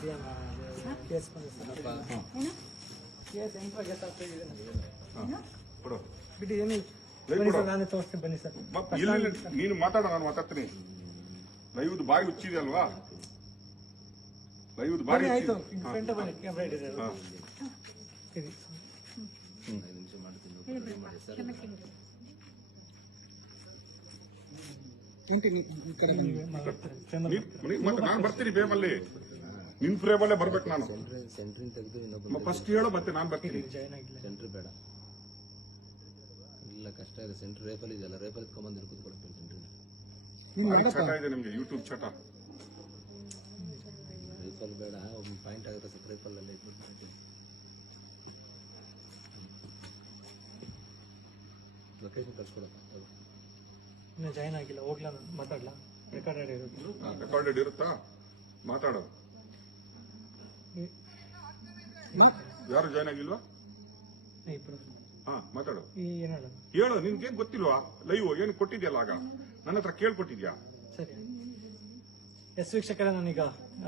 ಏನು ಏನು ಬಿಡಿ ಲೈವ್ ಬನ್ನಿ ಸರ್ ನಾನೇ ತೋರಿಸ್ತೀನಿ ಬನ್ನಿ ಸರ್ ಬಾ, ಇಲ್ಲ ಇಲ್ಲ, ನೀನು ಮಾತಾಡ ನಾನು ಮಾತಾಡ್ತೀನಿ ಲೈವ್ದು ಬಾಯಿ ಹುಚ್ಚಿದೆ ಅಲ್ವಾ ಲೈವ್ದು ಬಾಯಿ ಬನ್ನಿ ಆಯ್ತು ಹುಚ್ಚಿದೆ. ಹಾ, ಬನ್ನಿ ಕ್ಯಾಮ್ರಾ ಹಾ. ನೀ- ನೀ- ಮತ್ತೆ ನಾನು ಬರ್ತೀನಿ ಬೇಮಲ್ಲಿ ನಿನ್ ಫ್ರೇಮಲ್ಲೇ ಬರ್ಬೇಕು ನಾನು. ಸೆಂಟ್ರಿನ್ ತೆಗೆದು ಇನ್ನೊಬ್ಬ ಫಸ್ಟ್ ಹೇಳು ಮತ್ತೆ ನಾನು ಬರ್ತೀನಿ. ಜಾಯ್ನ್ ಆಗಿಲ್ಲ. ಸೆಂಟ್ರ್ ಬೇಡ. ಇಲ್ಲ ಕಷ್ಟ ಇದೆ. ಸೆಂಟ್ರ್ ರೇಪಲ್ಲಿ ಇದೆಯಲ್ಲ ರೇಪಲ್ಲಿ ಎತ್ಕೊಂಬಂದು ಕೂತ್ಕೊಳ್ತೀನಿ ಕೊಡ್ತೀನಿ ಭಾರಿ ಚಟ ಇದೆ ನಿಮ್ಗೆ ಯೂಟ್ಯೂಬ್ ಚಟ ರೈಫಲ್ ಬೇಡ ಒಂದು ಪಾಯಿಂಟ್ ಆಗುತ್ತೆ ಸ್ವಲ್ಪ ರೈಫಲಲ್ಲಿ ಇಟ್ಬಿಟ್ಟು ಲೊಕೇಶನ್ ಕಳ್ಸ್ಕೊಡಪ್ಪ ಇನ್ನು ಜಾಯ್ನ್ ಆಗಿಲ್ಲ ಹೋಗ್ಲಾ ನಾನು ಮಾತಾಡ್ಲಾ? ರೆಕಾರ್ಡೆಡ್ ಇರುತ್ತೆ? ರೆಕಾರ್ಡೆಡ್ ಇರುತ್ತಾ? ಮಾತಾಡೋ. ಯಾರು ಜಾಯ್ನ್ ಆಗಿಲ್ವಾ? ಹಾ ಮಾತಾಡು. ಹೇಳು? ನಿನ್ಗೇನ್ ಗೊತ್ತಿಲ್ವಾ? ಲೈವ್ ಏನು ಕೊಟ್ಟಿದ್ಯಲ್ಲ ಆಗ? ನನ್ನ ಹತ್ರ ಕೇಳ್ಕೊಟ್ಟಿದ್ಯಾ? ಸರಿ. ಎಸ್ ವೀಕ್ಷಕರೇ ನಾನೀಗ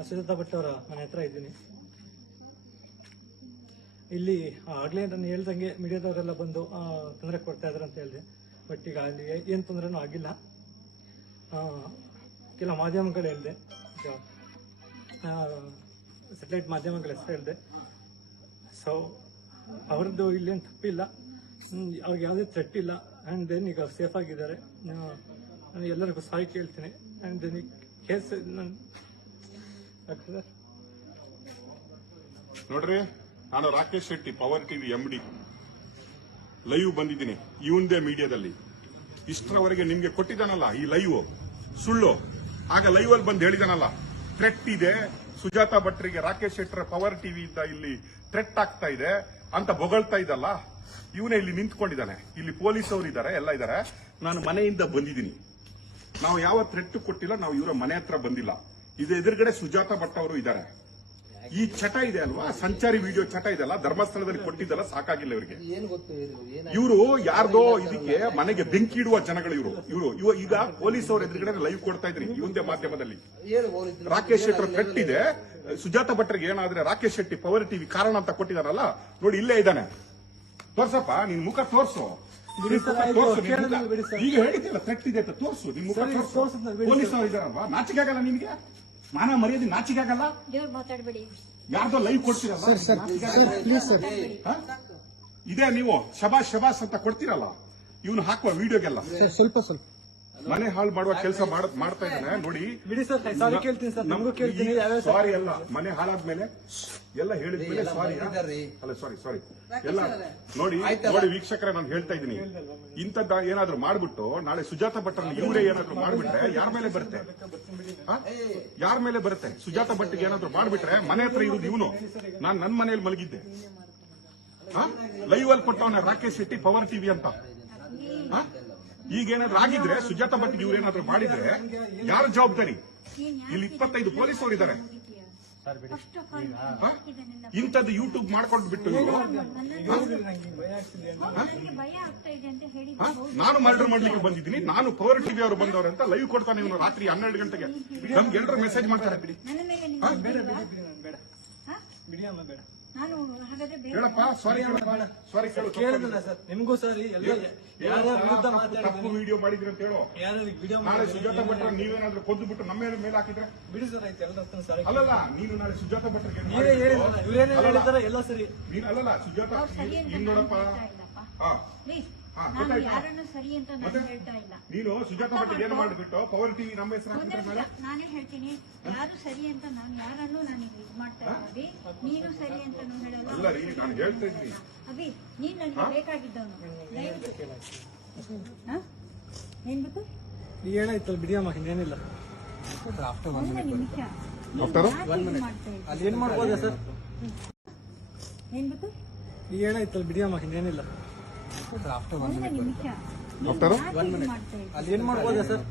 ಸುಜಾತಾ ಭಟ್ ಅವರ ಮನೆ ಹತ್ರ ಇದ್ದೀನಿ. ಇಲ್ಲಿ ಆಗ್ಲೇ ನಾನು ಹೇಳ್ದಂಗೆ ಮೀಡಿಯಾದವರೆಲ್ಲ ಬಂದು ತೊಂದರೆ ಕೊಡ್ತಾ ಇದ್ರು ಅಂತ ಹೇಳಿದೆ. ಬಟ್ ಈಗ ಅಲ್ಲಿ ಏನ್ ತೊಂದರೆನೂ ಆಗಿಲ್ಲ. ಕೆಲ ಮಾಧ್ಯಮಗಳು ಹೇಳಿದೆ. ಸೆಟಲೈಟ್ ಮಾಧ್ಯಮಗಳ ಹೆಸರು ಹೇಳಿದೆ. ಸೊ ಅವ್ರದ್ದು ಇಲ್ಲೇನು ತಪ್ಪಿಲ್ಲ. ಅವ್ರಿಗೆ ಯಾವುದೇ ಥ್ರೆಟ್ ಇಲ್ಲ. ಆ್ಯಂಡ್ ದೆನ್ ಈಗ ಸೇಫ್ ಆಗಿದ್ದಾರೆ. ನಾನು ಎಲ್ಲರಿಗೂ ಸಾರಿ ಕೇಳ್ತೀನಿ. ಆ್ಯಂಡ್ ದೆನ್ ಈ ಕೇಸ್ ನಾನು ನೋಡ್ರಿ, ನಾನು Rakesh Shetty power TV M D live ಬಂದಿದ್ದೀನಿ, ಇವಂದೇ ಮೀಡಿಯಾದಲ್ಲಿ ಇಷ್ಟರವರೆಗೆ ನಿಮ್ಗೆ ಕೊಟ್ಟಿದ್ದಾನಲ್ಲ, ಈ ಲೈವ್ ಸುಳ್ಳು. ಆಗ ಲೈವ್ ಅಲ್ಲಿ ಬಂದು ಹೇಳಿದಾನಲ್ಲ ಥ್ರೆಟ್ ಇದೆ. ಸುಜಾತಾ ಭಟ್ರಿಗೆ ರಾಕೇಶ್ ಶೆಟ್ಟರ್ ಪವರ್ ಟಿವಿ ಇಂದ ಇಲ್ಲಿ ಥ್ರೆಟ್ ಆಗ್ತಾ ಇದೆ ಅಂತ ಬೊಗಳ್ತಾ ಇದ್ದಲ್ಲ ಇವನೇ ಇಲ್ಲಿ ನಿಂತ್ಕೊಂಡಿದ್ದಾನೆ. ಇಲ್ಲಿ ಪೊಲೀಸ್ ಅವರು ಇದ್ದಾರೆ ಎಲ್ಲ ಇದ್ದಾರೆ ನಾನು ಮನೆಯಿಂದ ಬಂದಿದ್ದೀನಿ. ನಾವು ಯಾವ ಥ್ರೆಟ್ ಕೊಟ್ಟಿಲ್ಲ, ನಾವು ಇವರ ಮನೆ ಹತ್ರ ಬಂದಿಲ್ಲ. ಇದು ಎದುರುಗಡೆ ಸುಜಾತಾ ಭಟ್ ಅವರು ಇದ್ದಾರೆ ಈ ಚಟ ಇದೆ ಅಲ್ವಾ? ಸಂಚಾರಿ ವಿಡಿಯೋ ಚಟ ಇದೆಲ್ಲ ಧರ್ಮಸ್ಥಳದಲ್ಲಿ ಕೊಟ್ಟಿದ್ದಲ್ಲ ಸಾಕಾಗಿಲ್ಲ ಇವರಿಗೆ. ಏನು ಗೊತ್ತು ಏನು ಇವರು ಯಾರ್ದೋ ಇದಕ್ಕೆ ಮನೆಗೆ ಬೆಂಕಿ ಇಡುವ ಜನಗಳು ಇವರು. ಇವರು ಇವ ಈಗ ಪೊಲೀಸ್ ಅವ್ರ ಎದುರುಗಡೆ ಲೈವ್ ಕೊಡ್ತಾ ಇದ್ರಿ ಒಂದೇ ಮಾಧ್ಯಮದಲ್ಲಿ. ರಾಕೇಶ್ ಶೆಟ್ಟರ್ ಕಟ್ಟಿದೆ ಇದೆ. ಸುಜಾತ ಭಟ್ರಿಗೆ ಏನಾದ್ರೆ ರಾಕೇಶ್ ಶೆಟ್ಟಿ ಪವರ್ ಟಿವಿ ಕಾರಣ ಅಂತ ಕೊಟ್ಟಿದಾರಲ್ಲ ನೋಡಿ ಇಲ್ಲೇ ಇದ್ದಾನೆ. ತೋರ್ಸಪ್ಪ ನಿನ್ ಮುಖ ತೋರ್ಸು. ತೋರ್ಸು. ಈಗ ಹೇಳಿದ್ದಿಲ್ಲ ಥ್ರೆಟ್ ಇದೆ ಅಂತ ತೋರ್ಸು. ನಿನ್ ಮುಖ ತೋರ್ಸು. ಪೊಲೀಸ್ ಅವ್ರು ಇದಾರಲ್ವಾ? ನಾಚಿಕೆ ಆಗಲ್ಲ ನಿನ್ಗೆ? ಮಾನ ಮರ್ಯಾದೆ ನಾಚಿಕೆ ಆಗಲ್ಲ? ದೇವ್ರು ಮಾತಾಡ್ಬೇಡಿ. ಯಾರ್ದೋ ಲೈವ್ ಕೊಡ್ತೀರಲ್ಲ? ನಾಚಿಕೆ ಸರ್ ಹ? ಇದೇ ನೀವು ಶಬಾಸ್ ಶಬಾಸ್ ಅಂತ ಕೊಡ್ತೀರಲ್ಲ? ಇವನು ಹಾಕುವ ವಿಡಿಯೋಗೆಲ್ಲ ಸ್ವಲ್ಪ ಸ್ವಲ್ಪ. ಮನೆ ಹಾಳು ಮಾಡುವ ಕೆಲಸ ಮಾಡ್ತಾ ಇದ್ದಾನೆ. ನೋಡಿ. ಬಿಡಿ ಸರ್ ಸಾರಿ ಕೇಳ್ತೀನಿ ಸರ್. ನಮಗೂ ಕೇಳ್ತೀನಿ. ಯಾವ್ಯಾವ ಸಾರಿ? ಅಲ್ಲ. ಮನೆ ಹಾಳಾದ್ಮೇಲೆ ಎಲ್ಲ ಹೇಳಿದ್ಮೇಲೆ ಎಲ್ಲ ಸಾರಿ ಅಲ್ಲ ಸಾರಿ ಸಾರಿ ಎಲ್ಲ ನೋಡಿ ನೋಡಿ ವೀಕ್ಷಕರೇ ನಾನು ಹೇಳ್ತಾ ಇದ್ದೀನಿ. ಇಂಥದ್ದ ಏನಾದ್ರೂ ಮಾಡ್ಬಿಟ್ಟು ನಾಳೆ ಸುಜಾತ ಭಟ್ರಲ್ಲಿ ಇವರೇ ಏನಾದ್ರು ಮಾಡ್ಬಿಟ್ರೆ ಯಾರ ಮೇಲೆ ಬರುತ್ತೆ? ಯಾರ ಮೇಲೆ ಬರುತ್ತೆ? ಸುಜಾತ ಭಟ್ ಏನಾದ್ರು ಮಾಡ್ಬಿಟ್ರೆ ಮನೆ ಹತ್ರ ಇರುವುದು ಇವನು. ನಾನ್ ನನ್ನ ಮನೆಯಲ್ಲಿ ಮಲಗಿದ್ದೆ. ಲೈವ್ ಅಲ್ಲಿ ಕೊಟ್ಟವನ ರಾಕೇಶ್ ಶೆಟ್ಟಿ ಪವರ್ ಟಿವಿ ಅಂತ. ಈಗ ಏನಾದ್ರೂ ಆಗಿದ್ರೆ ಸುಜಾತ ಭಟ್ಟಿಗೆ ಇವ್ರೇನಾದ್ರೂ ಮಾಡಿದ್ರೆ ಯಾರ ಜವಾಬ್ದಾರಿ? ಇಲ್ಲಿ ಇಪ್ಪತ್ತೈದು ಪೊಲೀಸ್ ಅವರು ಇದ್ದಾರೆ ಇಂಥದ್ದು ಯೂಟ್ಯೂಬ್ ಮಾಡ್ಕೊಂಡು ಬಿಟ್ಟು? ನಾನು ಮರ್ಡರ್ ಮಾಡ್ಲಿಕ್ಕೆ ಬಂದಿದ್ದೀನಿ. ನಾನು ಪವರ್ ಟಿವಿ ಅವರು ಬಂದವರು ಅಂತ ಲೈವ್ ಕೊಡ್ತಾನೆ ಇವನು ರಾತ್ರಿ ಹನ್ನೆರಡು ಗಂಟೆಗೆ. ನಮ್ಗೆ ಎಲ್ಲರೂ ಮೆಸೇಜ್ ಮಾಡ್ತಾರೆ. ಬಿಡಿ. ನಿಮ್ಗೆ ನಾನು ಹಾಗಾದ್ರೆ ಬೇರೆ ಹೇಳಪ್ಪ ಸಾರಿ ಸಾರಿ ಕೇಳಿದಲ್ಲ ಸರ್ ನಿಮ್ಗೂ ಸರಿ ಎಲ್ಲ ಯಾರ್ಯಾರ ವಿರುದ್ಧ ತಪ್ಪು ಮಾತಾಡ್ತೀನಿ ವಿಡಿಯೋ ಮಾಡಿದ್ರಿ ಅಂತ ಹೇಳು. ಯಾರ್ಯಾರು ವಿಡಿಯೋ ನಾಳೆ ಸುಜಾತ ಭಟ್ರ ನೀವೇನಾದ್ರೂ ಕೊದ್ದು ಬಿಟ್ಟು ನಮ್ಮ ಮೇಲೆ ಮೇಲೆ ಹಾಕಿದ್ರೆ? ಬಿಡಿ ಸರ್ ಆಯ್ತು ಎಲ್ಲ ಸರಿ ಅಲ್ಲಲ್ಲ ನೀನು ನಾಳೆ ಸುಜಾತ ಭಟ್ರಿಗೆ ನೀವೇ ಇವ್ರೇನೇ ಹೇಳಿದಾರೆ ಎಲ್ಲ ಸರಿ. ನೀನ್ ಅಲ್ಲಲ್ಲ ಸುಜಾತ ಅವ್ರು ಸರಿ ಅಂತ ನೀನ್ ನಾನು ನೋಡಪ್ಪ ಹೇಳ್ತಾ ಇಲ್ಲಪ್ಪ. ಹಾ. ಪ್ಲೀಸ್ ಹಾ, ನಾನು ಗೊತ್ತಾಯ್ತಾ? ಯಾರನ್ನು ಸರಿ ಅಂತ ನಾನು ಹೇಳ್ತಾ ಇಲ್ಲ. ನೀನು ಸುಜಾತ ಭಟ್ ಏನ್ ಮಾಡ್ಬಿಟ್ಟು ಪವರ್ ಟಿವಿ ನಮ್ಮ ಹೆಸರು ನಾನೇ ಹೇಳ್ತೀನಿ. ಯಾರು ಸರಿ ಅಂತ ನಾನು ಯಾರನ್ನು ನಾನು ಇದು ಮಾಡ್ತಾ ಇರೋದಿ ನೀನು ಸರಿ ಅಂತ ಹೇಳಲ್ಲ. ಅಲ್ಲ ರೀ ನಾನು ಹೇಳ್ತಾ ಇದ್ದೀನಿ. ಅಭಿ ನೀನ್ ನನಗೆ ಬೇಕಾಗಿದ್ದವನು. ನೀ ಏನ್ ಬಿಡಿಯಮ್ಮ ಇನ್ನೇನಿಲ್ಲ ಹೀಗೆ ಮಾಡ್ತಾ ಅಲ್ಲಿ ಏನ್ ಮಾಡ್ಬೋದಾ ಸರ್? ಏನ್ ನೀ ಈಗ ಬಿಡಿಯಮ್ಮ ಇನ್ನೇನಿಲ್ಲ ಹೀಗೆ ಮಾಡ್ತಾ ಅಲ್ಲಿ ಏನ್ ಮಾಡ್ಬೋದಾ ಸರ್?